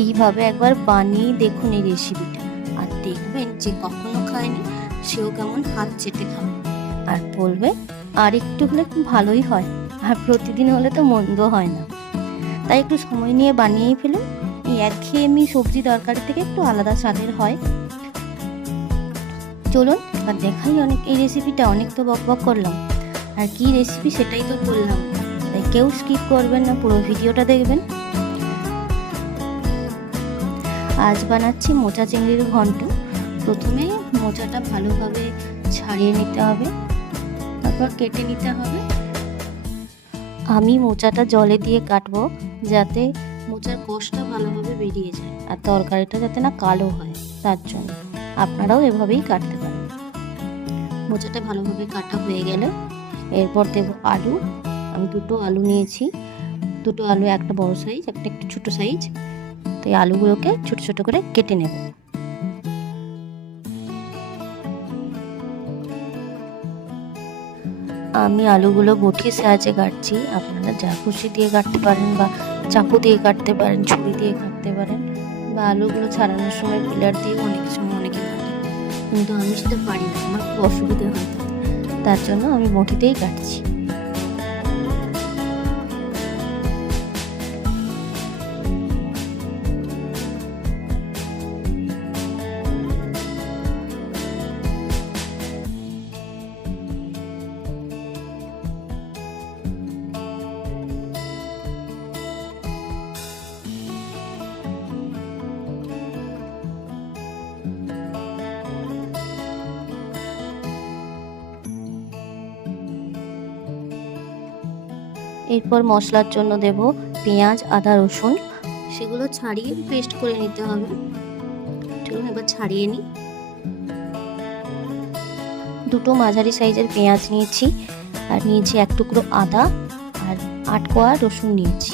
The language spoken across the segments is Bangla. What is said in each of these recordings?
এইভাবে একবার বানিয়ে দেখুন এই রেসিপিটা, আর দেখবেন যে কখনো খায়নি সেও কেমন হাত চেটে খাবে আর বলবে আর একটু হলে খুব ভালোই হয়, আর প্রতিদিন হলে তো মন্দ হয় না। তাই একটু সময় নিয়ে বানিয়েই ফেলুন। এই একঘেয়েমি সবজি তরকারি থেকে একটু আলাদা স্বাদের হয়। চলুন এবার দেখাই এই রেসিপিটা। অনেক তো বকবক করলাম, আর কি রেসিপি সেটাই তো বললাম, তাই কেউ স্কিপ করবেন না, পুরো ভিডিওটা দেখবেন। আজ বানাচ্ছি মোচা চিংড়ির ঘন্ট। প্রথমে মোচাটা ভালোভাবে ছাড়িয়ে নিতে হবে, তারপর কেটে নিতে হবে। আমি মোচাটা জলে দিয়ে কাটবো যাতে মোচার কোষটা ভালোভাবে বেরিয়ে যায় আর তরকারিটা যাতে না কালো হয়, তার জন্য আপনারাও এভাবেই কাটতে পারেন। মোচাটা ভালোভাবে কাটা হয়ে গেলে এরপর দেব আলু। আমি দুটো আলু নিয়েছি, দুটো আলু, একটা বড় সাইজ একটা একটু ছোটো সাইজ। তো এই আলুগুলোকে ছোট ছোট করে কেটে নেব। আমি আলুগুলো বটির সাহায্যে কাটছি, আপনারা যা খুশি দিয়ে কাটতে পারেন, বা চাকু দিয়ে কাটতে পারেন, ছুরি দিয়ে কাটতে পারেন, বা আলুগুলো ছাড়ানোর সময় পিলার দিয়ে অনেক সময় অনেকে কাটে, কিন্তু আমি সেটা পারি না, আমার খুব অসুবিধা হয়, তার জন্য আমি বটিতেই কাটছি। এরপর মশলার জন্য দেব পেঁয়াজ, আদা, রসুন। সেগুলো ছাড়িয়ে পেস্ট করে নিতে হবে। চলুন এবার ছাড়িয়ে নিই। দুটো মাঝারি সাইজের পেঁয়াজ নিয়েছি, আর নিয়েছি এক টুকরো আদা, আর 8 কোয়া রসুন নিয়েছি।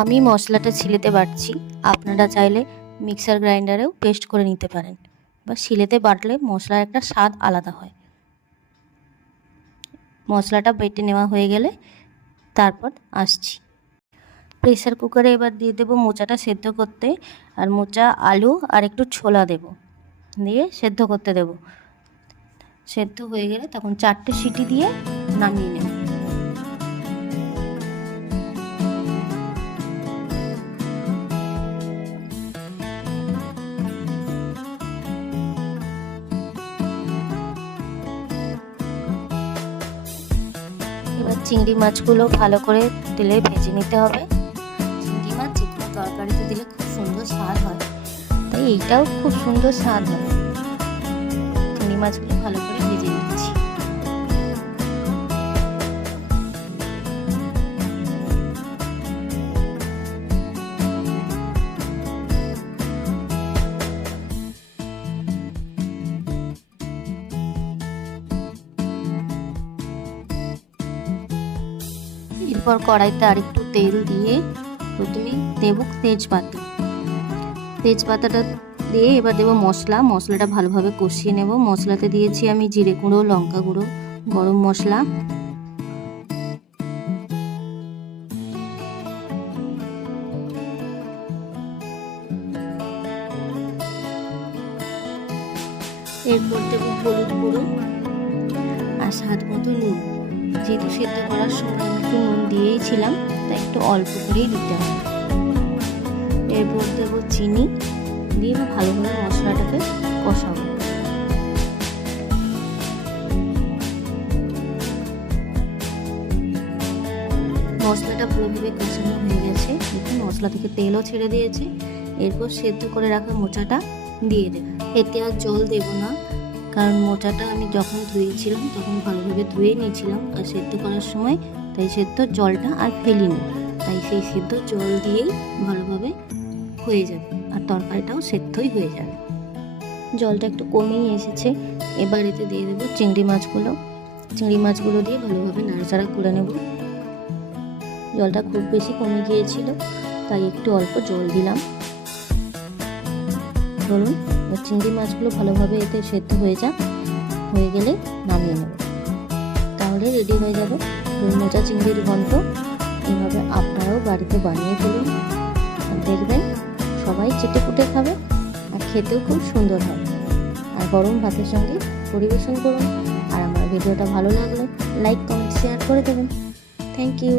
আমি মশলাটা শিলেতে বাটছি, আপনারা চাইলে মিক্সার গ্রাইন্ডারেও পেস্ট করে নিতে পারেন, বা শিলেতে বাটলে মশলার একটা স্বাদ আলাদা হয়। মশলাটা বেটে নেওয়া হয়ে গেলে তারপর আসছি। প্রেসার কুকারে এবার দিয়ে দেবো মোচাটা সেদ্ধ করতে, আর মোচা, আলু আর একটু ছোলা দেব, দিয়ে সেদ্ধ করতে দেব। সেদ্ধ হয়ে গেলে তখন 4টে সিটি দিয়ে নামিয়ে নেব। এবার চিংড়ি মাছগুলো ভালো করে তেলে ভেজে নিতে হবে। চিংড়ি মাছ যে কোনো তরকারিতে দিলে খুব সুন্দর স্বাদ হয়, তাই এইটাও খুব সুন্দর স্বাদ হয়। চিংড়ি মাছগুলো ভালো করে ভেজে নিচ্ছি। এরপর কড়াইতে আরেকটু তেল দিয়ে প্রথমে দেব তেজপাতা। তেজপাতাটা দিয়ে এবার দেবো মশলাটা ভালোভাবে কষিয়ে নেব। মশলাতে দিয়েছি আমি জিরে গুঁড়ো, লঙ্কা গুঁড়ো, গরম মশলা। এরপর দেবো হলুদ গুঁড়ো আর স্বাদ মতো নুন। যেহেতু সেদ্ধ করার সময় আমি একটু নুন দিয়েছিলাম, তাই একটু অল্প করেই দিতে হবে। এরপর দেবো চিনি, দিয়ে ভালোভাবে মশলাটাকে কষাবো। মশলাটা পুরোভাবে কষানো হয়ে গেছে, দেখুন মশলা থেকে তেলও ছেড়ে দিয়েছে। এরপর সেদ্ধ করে রাখা মোচাটা দিয়ে দেব। এতে আর জল দেব না, কারণ মোচাটা আমি যখন ধুয়েছিলাম তখন ভালোভাবে ধুয়ে নিয়েছিলাম আর সেদ্ধ করার সময়, তাই সেদ্ধ জলটা আর ফেলিনি, তাই সেই সেদ্ধ জল দিয়েই ভালোভাবে হয়ে যাবে আর তরকারিটাও সেদ্ধই হয়ে যাবে। জলটা একটু কমেই এসেছে, এবার এতে দিয়ে দেবো চিংড়ি মাছগুলো দিয়ে ভালোভাবে নাড়াচাড়া করে নেব। জলটা খুব বেশি কমে গিয়েছিল, তাই একটু অল্প জল দিলাম। ধরুন চিংড়ি মাছগুলো ভালোভাবে এতে সেদ্ধ হয়ে গেলে নামিয়ে নেব, তাহলে রেডি হয়ে যাবে মোচা চিংড়ির ঘন্ট। এইভাবে আপনারাও বাড়িতে বানিয়ে ফেলুন, আর দেখবেন সবাই চেটেপুটে খাবে আর খেতেও খুব সুন্দর হবে। আর গরম ভাতের সঙ্গে পরিবেশন করুন। আর আমার ভিডিওটা ভালো লাগলে লাইক, কমেন্ট, শেয়ার করে দেবেন। Thank you.